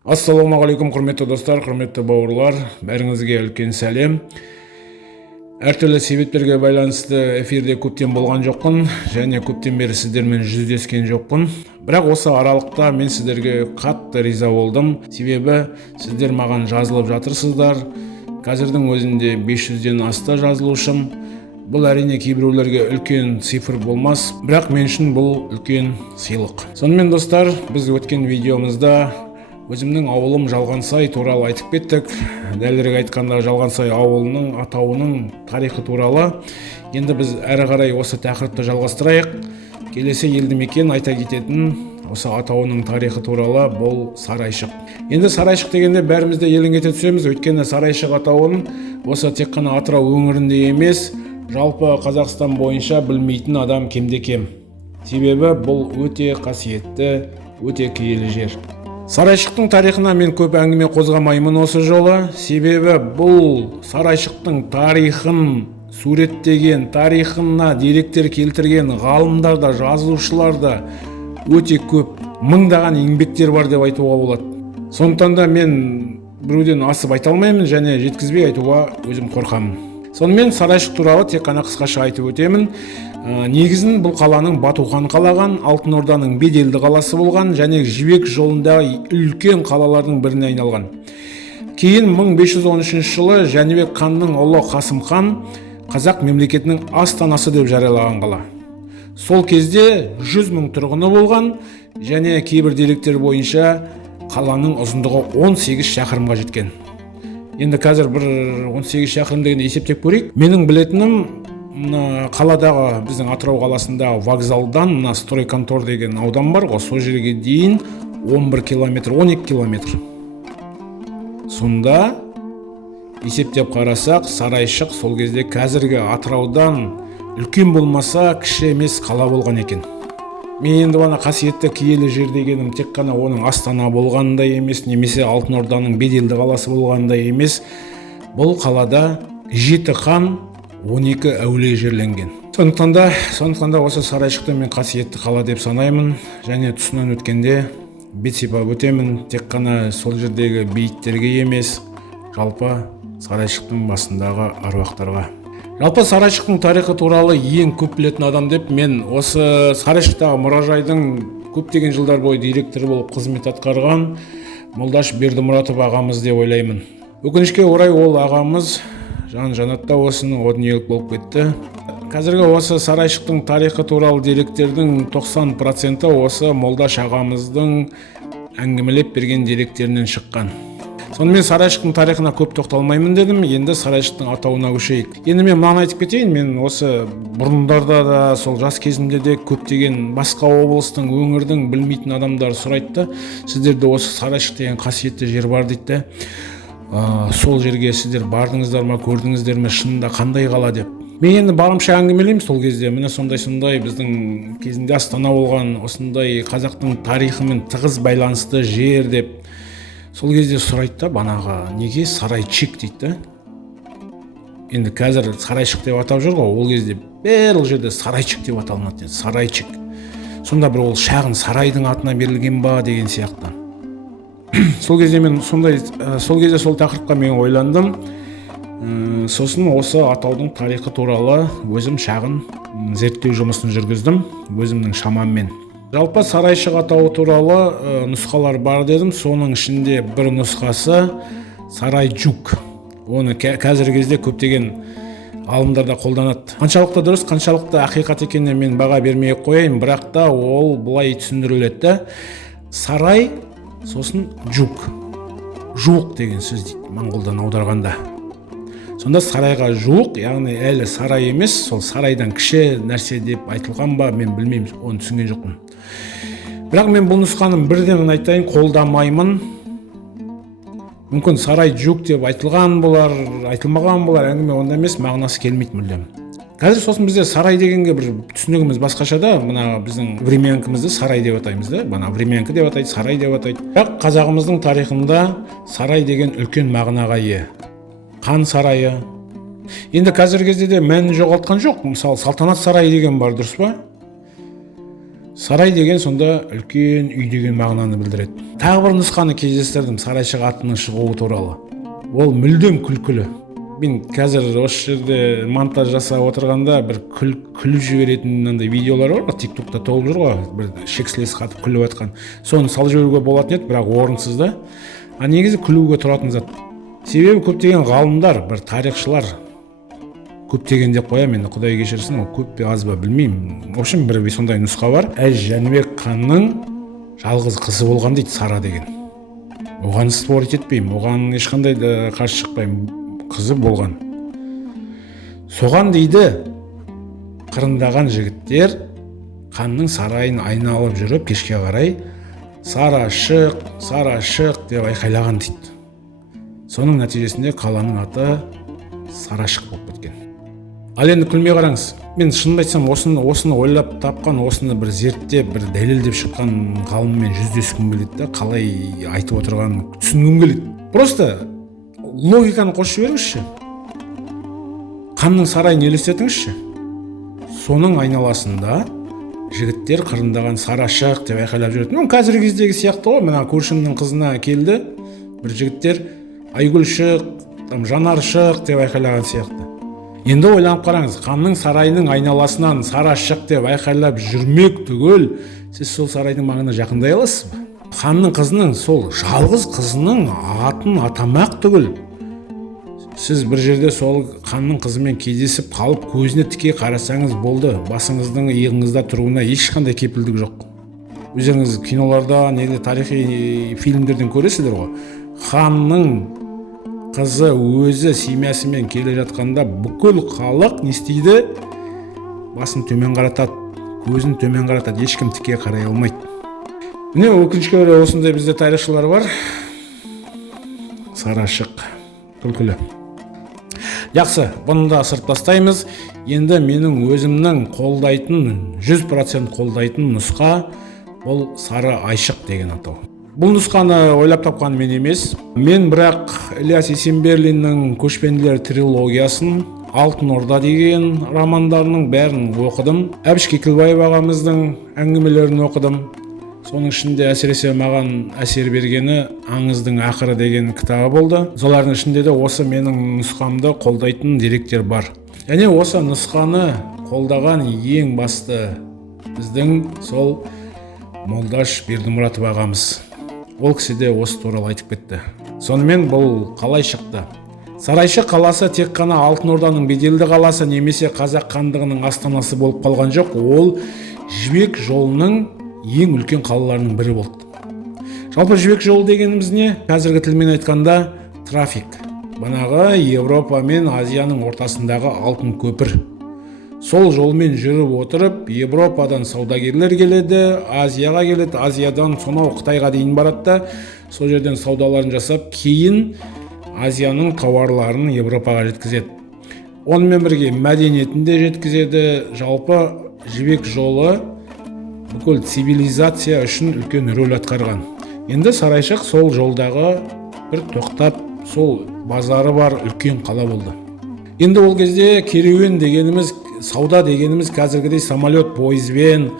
Ассалаумағалейкум, құрметті достар, құрметті бауырлар, бәріңізге үлкен сәлем. Әртүрлі себептерге байланысты эфирде көптен болған жоқпын, және көптен бері сіздермен жүздескен жоқпын. Бірақ осы аралықта мен сіздерге қатты риза болдым. Себебі сіздер маған жазылып жатырсыздар. Қазірдің өзінде 500-ден асты жазылушым. Бұл әрине кейбіреулерге үлкен цифр болмас, бірақ мен үшін бұл үлкен сыйлық. Сонымен достар, біз өткен видеомызда өзімнің ауылым Жалғансай туралы айтып кеттік. Дәлірек айтқанда Жалғансай ауылының атауының тарихы туралы. Енді біз әрі қарай осы тақырыпты жалғастырайық. Келесі елді мекен айта кететін осы атауының тарихы туралы бұл Сарайшық. Енді Сарайшық дегенде бәрімізде елең ете түсеміз, өйткені Сарайшық атауын осы тек қана Атырау өңірінде емес, жалпы Қазақстан бойынша білмейтін адам кемде кем. Себебі бұл өте қасиетті, өте киелі жер. Сарайшықтың тарихына мен көп әңгіме қозғамаймын осы жолы. Себебі бұл Сарайшықтың тарихын суреттеген, тарихына деректер келтірген ғалымдар да, жазушылар да өте көп, мыңдаған еңбектер бар деп айтуға болады. Сондықтан да мен біреуден асып айта алмаймын және жеткізбей айтуға өзім қорқамын. Сонымен Сарайшық туралы тек қана қысқаша айтып өтемін. Негізін бұл қаланың Бату хан қалаған, Алтын Орданың беделді қаласы болған және Жібек жолындағы үлкен қалалардың біріне айналған. Кейін 1513 жылы Жәнібек ханның ұлы Қасым хан қазақ мемлекетінің астанасы деп жариялаған қала. Сол кезде 100 мың тұрғыны болған және кейбір деректер бойынша қаланың ұзындығы 18 шақырымға жеткен. Енді қазір бір 18 шақырым дегенде есептеп көрейік. Менің білетінім қаладағы біздің Атырау қаласындағы вокзалдан стройконтор деген аудан бар ғой, сол жерге дейін 11 километр, 12 километр. Сонда есептеп қарасақ, Сарайшық сол кезде қазіргі Атыраудан үлкен болмаса кіші емес қала болған екен. Мен енді бана қасиетті киелі жер дегенім тек қана оның астана болғанда емес, немесе Алтын Орданың беделді қаласы болғанда емес, бұл қалада 7 хан, 12 әулие жерленген. Сондықтан да осы Сарайшықты мен қасиетті қала деп санаймын, және тұсынан өткенде бет сипап өтемін, тек қана сол жердегі бейіттерге емес, жалпы Сарайшықтың басындағы аруақтарға. Жалпы Сарайшықтың тарихы туралы ең көп білетін адам деп мен осы Сарайшықтағы мұражайдың көптеген жылдар бойы директоры болып қызмет атқарған Молдаш Бердімұратов ағамыз деп ойлаймын. Өкінішке орай ол ағамыз жан-жанатта осыны о дүниелік болып кетті. Қазіргі осы Сарайшықтың тарихы туралы деректердің 90% осы Молдаш ағамыздың әңгімелеп берген деректерінен шыққан. Сонымен Сарайшықтың тарихына көп тоқталмаймын дедім, енді Сарайшықтың атауына көшейік. Енді мен маған айтып кетейін, мен осы бұрындарда да, сол жас кезімде де көптеген басқа облыстың, өңірдің білмейтін адамдар сұрайды, сіздерде осы Сарайшық деген қасиетті жер бар дейді. Сол жерге сіздер бардыңыздар ма, көрдіңіздер ме, шынында қандай қала деп. Мен енді барымша әңгімелеймін сол кезде. Міне сондай біздің кезінде астана болған, осындай қазақтың тарихымен тығыз байланысты жер деп. Сол кезде сұрайды да, банаға неге Сарайчик дейді. Енді қазір Сарайшық деп атап жүр ғой, ол кезде барлық жерде Сарайчик деп аталынады. Сарайчик. Сонда бір ол шағын сарайдың атына берілген ба деген сияқты. Сол кезде сол тақырыпқа мен ойландым. Сосын осы атаудың тарихы туралы өзім шағын зерттеу жұмысын жүргіздім, өзімнің шамаммен. Жалпы Сарайшық атауы туралы нұсқалар бар дедім. Соның ішінде бір нұсқасы Сарайжук. Оны қазіргі кезде көптеген ғалымдар да қолданады. Қаншалықты дұрыс, қаншалықты ақиқат екеніне мен баға бермей қояйын, бірақ та ол былай түсіндіріледі. Сарай, сосын жук. Жуық деген сөз дейді, моңғолдан аударғанда. Сонда сарайға жуық, яғни әлі сарай емес, сол сарайдан кіші нәрсе деп айтылған ба, мен білмеймін, оны түсінген жоқпын. Бірақ мен бұл нұсқаның бірден айтайын, қолдамаймын. Мүмкін сарай жук деп айтылған болар, айтылмаған болар, әңгіме онда емес, мағынасы келмейді мүлдем. Қазір сосын бізде сарай дегенге бір түсінігіміз басқаша да, мына біздің времянкімізді сарай деп атаймыз да, мына времянка деп атайды, сарай деп атайды. Бірақ қазағымыздың тарихында сарай деген үлкен мағынаға ие. Қан сарайы. Енді қазіргі кезде де мәнін жоғалтқан жоқ. Мысалы, салтанат сарайы деген бар, дұрыс па? Сарай деген сонда үлкен үй деген мағынаны білдіреді. Тағы бір нұсқаны кездестірдім сарайшық атының шығуы туралы. Ол мүлдем күлкілі. Мен қазір осы жерде монтаж жасап отырғанда бір күліп жіберетін мынандай видеолар бар, тиктокта толып жүр ғой, бір шексілес қатып күліп жатқан. Соны салып жіберуге болатын еді, бірақ орынсыз да. А негізі күлуге тұратын зат. Себебі көптеген ғалымдар, бір тарихшылар, көптеген деп қоямын, енді Құдай кешірсін, ол көп пе аз ба білмеймін. В общем, бір сондай нұсқа бар. Жәнібек ханның жалғыз қызы болған дейді, Сара деген. Оған спорт етпеймін, оған ешқандай да қарсы шықпаймын. Қызы болған. Соған дейді, қырындаған жігіттер ханның сарайын айналып жүріп кешке қарай Сара шық деп айқайлаған дейді. Соның нәтижесінде қаланың аты Сарашық болып кеткен. Ал енді күлмей қараңыз. Мен шынымды айтсам, осыны ойлап тапқан, осыны бір зерттеп, бір дәлелдеп шыққан ғалыммен жүздескім келеді, қалай айтып отырғанын түсінгім келеді. Просто логиканы қосып жіберіңізші. Ханның сарайын елестетіңізші. Соның айналасында жігіттер қырындаған Сарашық деп айқайлап жүреді. Қазіргі кездегі сияқты ғой, мына көршімнің қызына келді, бір жігіттер Айгүл шық, Жанар шық деп айқайлаған сияқты. Енді ойланып қараңыз, ханның сарайының айналасынан Сарашық деп айқайлап жүрмек түгел, сіз сол сарайдың маңына жақындай аласыз ба? Ханның қызының, сол жалғыз қызының атын атамақ түгіл, сіз бір жерде сол ханның қызымен кездесіп қалып көзіне тіке қарасаңыз болды, басыңыздың иығыңызда тұруына ешқандай кепілдік жоқ. Өзіңіз киноларда, тарихи фильмдерден көресіздер ғой. Ханның қызы өзі семьясымен келе жатқанда бүкіл халық не істейді? Басын төмен қаратады, көзін төмен қаратады, ешкім тіке қарай алмайды. Міне өкінішке орай осындай бізде тарихшылар бар. Сарашық, күлкілі. Жақсы, бұны да сырт тастаймыз. Енді менің өзімнің қолдайтын, 100% қолдайтын нұсқа ол Сары Айшық деген атау. Бұл нұсқаны ойлап тапқан мен емес. Мен бірақ Ілияс Есенберлиннің Көшпенділер трилогиясын, Алтын Орда деген романдарының бәрін оқыдым. Әбіш Кекілбаев ағамыздың әңгімелерін оқыдым. Соның ішінде әсіресе маған әсер бергені Аңыздың ақыры деген кітабы болды. Солардың ішінде де осы менің нұсқамды қолдайтын деректер бар. Және осы нұсқаны қолдаған ең басты біздің сол Молдаш Бердімұратов ағамыз. Ол кісі де осы туралы айтып кетті. Сонымен бұл қалай шықты? Сарайшық қаласы тек қана Алтын Орданың беделді қаласы немесе қазақ хандығының астанасы болып қалған жоқ, ол Жібек жолының ең үлкен қалаларының бірі болды. Жалпы Жібек жолы дегеніміз не? Қазіргі тілмен айтқанда трафик. Банағы Европа мен Азияның ортасындағы алтын көпір. Сол жолмен жүріп отырып, Европадан саудагерлер келеді, Азияға келеді, Азиядан сонау Қытайға дейін барады, сол жерден саудаларын жасап, кейін Азияның тауарларын Европаға жеткізеді. Онымен бірге мәдениетін де жеткізеді. Жалпы Жібек жолы бүкіл цивилизация үшін үлкен рөл атқарған. Енді Сарайшық сол жолдағы бір тоқтап, сол базары бар үлкен қала болды. Енді ол кезде керуен дегеніміз, сауда дегеніміз қазіргідей самолет, пойызбен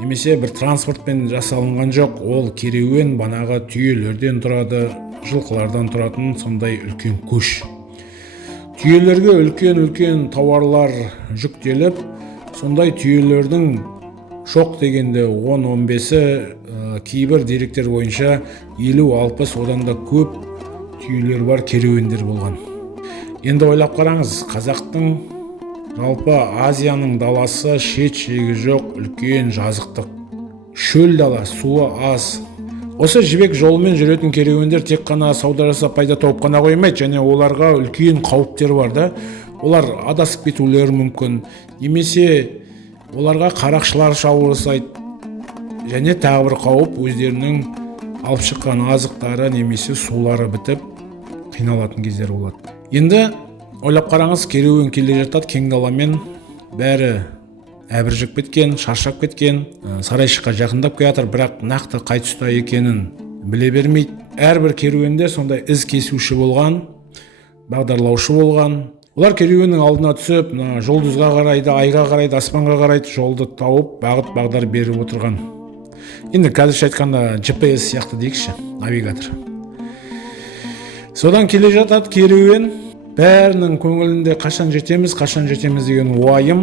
немесе бір транспортпен жасалынған жоқ. Ол керуен банағы түйелерден тұрады, жылқылардан тұратын сондай үлкен көш. Түйелерге үлкен тауарлар жүктеліп, сондай түйелердің шоқ дегенде 10-15-і, кейбір деректер бойынша 50-60, одан да көп түйелер бар керуендер болған. Енді ойлап қараңыз, қазақтың жалпы Азияның даласы шет-шегі жоқ, үлкен жазықтық. Шөл дала, суы аз. Осы Жібек жолымен жүретін керуендер тек қана сауда жасап пайда тауып қана қоймайды, және оларға үлкен қауіптер бар да. Олар адасып кетулері мүмкін, немесе оларға қарақшылар шабуыл жасайды. Және тағы бір қауіп, өздерінің алып шыққан азықтары немесе сулары бітіп қиналатын кездер болады. Енді ойлап қараңыз, керуен келе жатады кең даламен, бәрі әбіржіп кеткен, шаршап кеткен, Сарайшыққа жақындап келатыр, бірақ нақты қай тұста екенін біле бермейді. Әрбір керуенде сондай із кесуші болған, бағдарлаушы болған, Олар керуеннің алдына түсіп, жұлдызға қарайды, айға қарайды, аспанға қарайды, жолды тауып, бағыт бағдар беріп отырған. Енді қазірше айтқанда GPS сияқты дейікші, навигатор. Содан келе жатады керуен, бәрінің көңілінде қашан жетеміз деген уайым,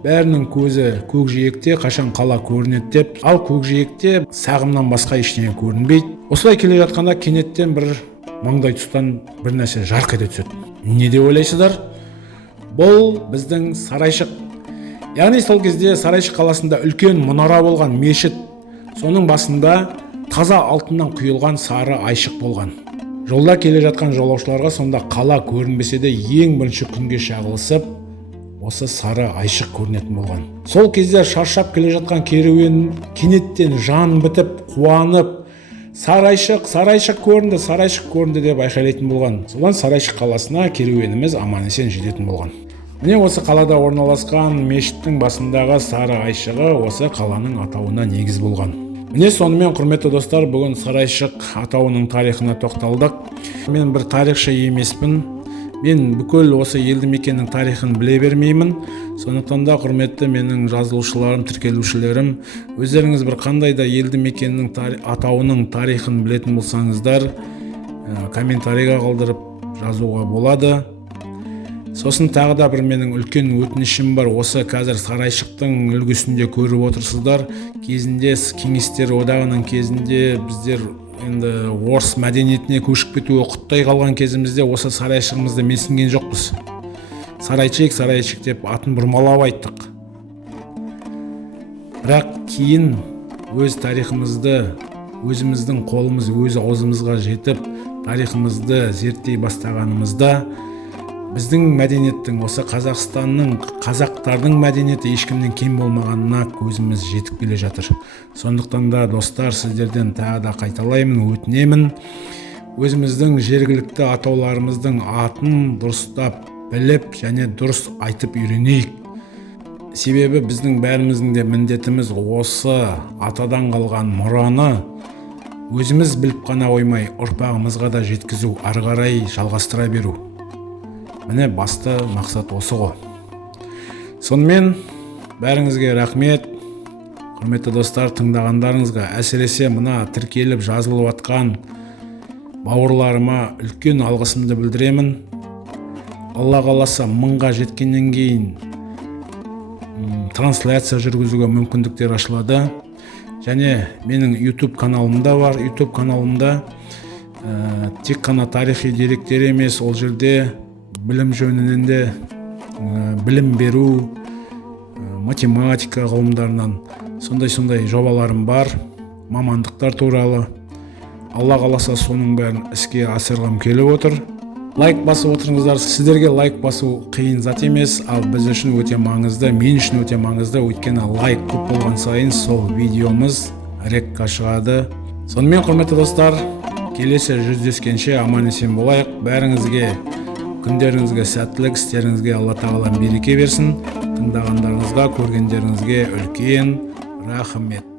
бәрінің көзі көкжиекте, қашан қала көрінеді деп, ал көкжиекте сағымнан басқа ештеңе көрінбейді. Осылай келе жатқанда кенеттен бір маңдай тұстан бір нәрсе жарқ ете түседі. Не деп ойлайсыздар? Бұл біздің Сарайшық. Яғни сол кезде Сарайшық қаласында үлкен мұнара болған, мешіт. Соның басында таза алтыннан құйылған сары айшық болған. Жолда келе жатқан жолаушыларға сонда қала көрінбесе де ең бірінші күнге шағылысып, осы сары айшық көрінетін болған. Сол кезде шаршап келе жатқан керуен кенеттен жан бітіп, қуанып, Сарайшық көрінді деп айқайлайтын болған. Содан Сарайшық қаласына керуеніміз аман-есен жететін болған. Міне осы қалада орналасқан мешіттің басындағы сары айшығы осы қаланың атауына негіз болған. Міне сонымен құрметті достар, бүгін Сарайшық атауының тарихына тоқталдық. Мен бір тарихшы емеспін. Мен бүкіл осы елді мекеннің тарихын біле бермеймін. Сондықтан да құрметті менің жазылушыларым, тіркелушілерім, өздеріңіз бір қандай да елді мекеннің атауының тарихын білетін болсаңыздар, комментарийға қалдырып жазуға болады. Сосын тағы да бір менің үлкен өтінішім бар. Осы қазір Сарайшықтың үлгісінде көріп отырсыздар. Кезінде Кеңестер одағының кезінде біздер енді орыс мәдениетіне көшіп кетуге құттай қалған кезімізде осы Сарайшығымызды менсінген жоқпыз. Сарайшық деп атын бұрмалап айттық. Бірақ кейін өз тарихымызды өзіміздің қолымыз өз аузымызға жетіп, тарихымызды зерттей бастағанымызда біздің мәдениеттің, осы Қазақстанның, қазақтардың мәдениеті ешкімнен кем болмағанына көзіміз жетіп келе жатыр. Сондықтан да достар, сіздерден тағы да қайталаймын, өтінемін, өзіміздің жергілікті атауларымыздың атын дұрыстап біліп және дұрыс айтып үйренейік. Себебі біздің бәріміздің де міндетіміз осы атадан қалған мұраны өзіміз біліп қана қоймай, ұрпағымызға да жеткізу, ары қарай жалғастыра беру. Міне басты мақсат осы ғой. Сонымен бәріңізге рахмет. Құрметті достар, тыңдағандарыңызға, әсіресе мына тіркеліп жазылып атқан бауырларыма үлкен алғысымды білдіремін. Алла қаласа 1000-ға жеткеннен кейін трансляция жүргізуге мүмкіндіктер ашылады. Және менің YouTube каналымда бар. YouTube каналымда тек қана тарихи деректер емес, ол жерде білім жөнінен де білім беру, математика ғылымдарынан сондай жобаларым бар, мамандықтар туралы. Алла қаласа соның бәрін іске асырғым келіп отыр. Лайк басып отырыңыздар. Сіздерге лайк басу қиын зат емес, ал біз үшін өте маңызды, мен үшін өте маңызды. Өйткені лайк көп болған сайын сол видеомыз рекқа шығады. Сонымен құрметті достар, келесі жүздескенше аман-есен болайық. Бәріңізге, күндеріңізге сәттілік, істеріңізге Алла тағала береке берсін. Тыңдағандарыңызға, көргендеріңізге үлкен рахмет.